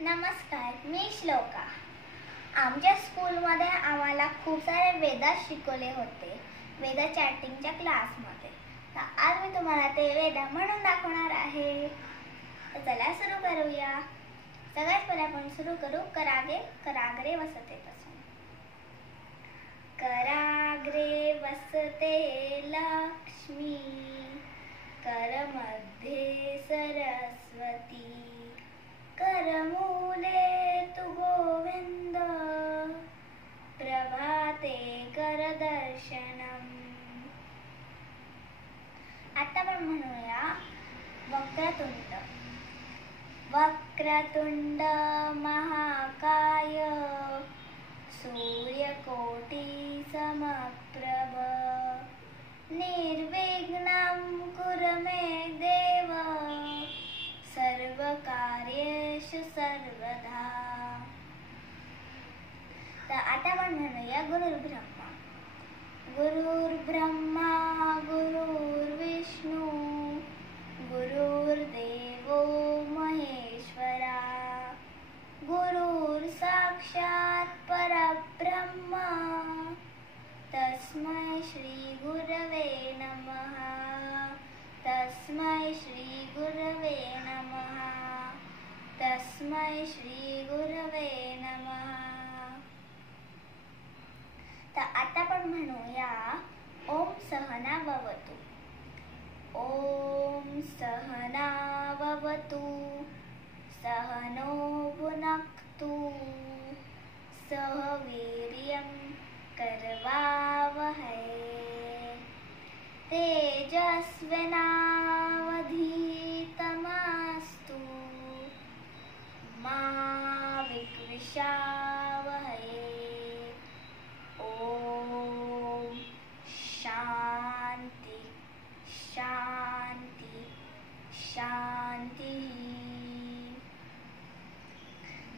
नमस्कार, मी श्लोका. आमच्या स्कूलमध्ये आम्हाला खूप सारे वेदात शिकवले होते, वेदा चॅटिंगच्या क्लासमध्ये. तर आज मी तुम्हाला ते वेदा म्हणून दाखवणार आहे. तर चला सुरू करूया. सगळ्यात पहिले आपण सुरू करू करागे कराग्रे वसते पासून. कराग्रे वसते लक्ष्मी, करमध्ये सरस्वती, करमूले तु गोविंद, प्रभाते करदर्शनम. आता आपण म्हणूया वक्रतुंड. वक्रतुंड महाकाय, सूर्यकोटि समप्रभ, निर्विघ्नं कुरु मे देव, सर्वकार्येषु सर्वदा. तर आता आपण म्हणूया गुरुर्ब्रह्मा. गुरुर्ब्रह्मा गुरुर्विष्णू, गुरुर्देवो महेश्वरा, गुरुर् साक्षात् परब्रह्म, तस्मै श्री गुरवे नमः. तस्मै श्री गुरवे नमः. तस्मै श्री गुरवे नमः. तर आता आपण म्हणूया ओम सहना भवतु. ओम सहना भवतु, सहनो भुनक्तु, सह वीर्यं करवावहै, तेजस्विनावधीतमस्तु मा विद्विषावहै. ओम शांती शांती शांती.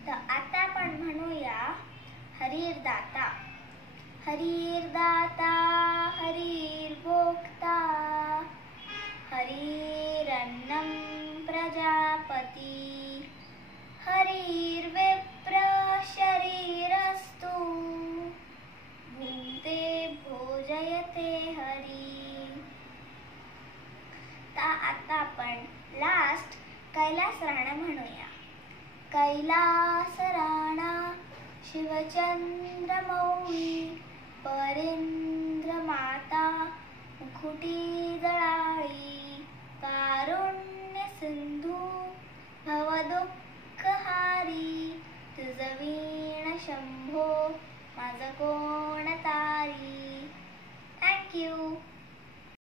तर आता आपण म्हणूया हरिर्दाता. हरिर्दाता हरिर्भोक्ता, हरिरन्नं प्रजापति, हरिर्विप्र शरीरस्तु, भुङ्क्ते भोजयते हरि. आता आपण लास्ट कैलास राणा म्हणूया. कैलास राणा शिवचंद्रमौळी, परेंद्र माता मुकुटी जळाळी, कारुण्य सिंधू भवदुःखहारी,